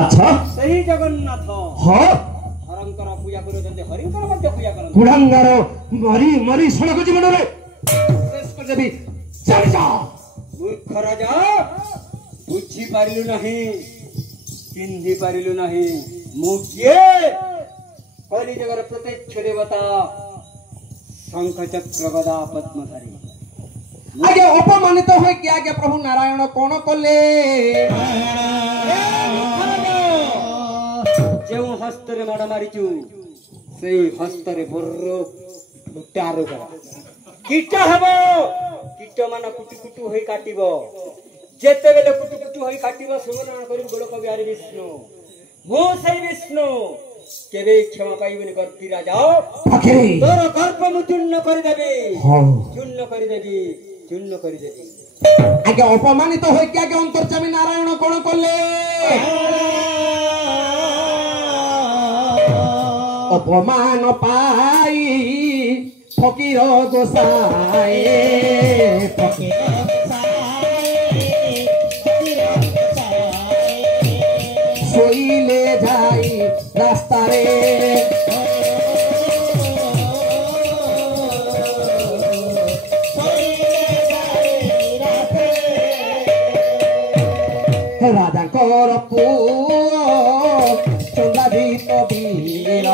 अच्छा सही जगन्नाथ हाँ हरंकर पूजा करूछन्ते हरिंकर मध्य पूजा करन्ते कुड़ांगार मरी मरी सड़क जीवन रे शेष कर देबी चल जा मूर्ख राजा बुझी पारिलु नहीं चिन्हि पारिलु नहीं मु किए कली जगर प्रत्यक्ष देवता शंख चक्र गदा पद्मधारी आगे अपमानित हो कि आगे प्रभु नारायण कौन कले जो हस्तरे माड़ मारिचु से हस्तरे बोर्रो टारो करा कीट हबो कीट मान कुटु कुटु होई काटिबो जेते बेले कुटु कुटु होई काटिबो सुमरण करी गोल कविहारी विष्णु मो से विष्णु केबे क्षमा पाइबेनि गर्ती राजा तोर गर्भ मु चूर्ण करि देबे चूर्ण करि देबी चूर्ण करि देबी आगे अपमानित हो कि आगे अंतर्जामी नारायण कौन कले अपमान पाई फकीर गोसाए सोईले जाई रास्ता रे राजा कर पुओ चंद्राधित वीर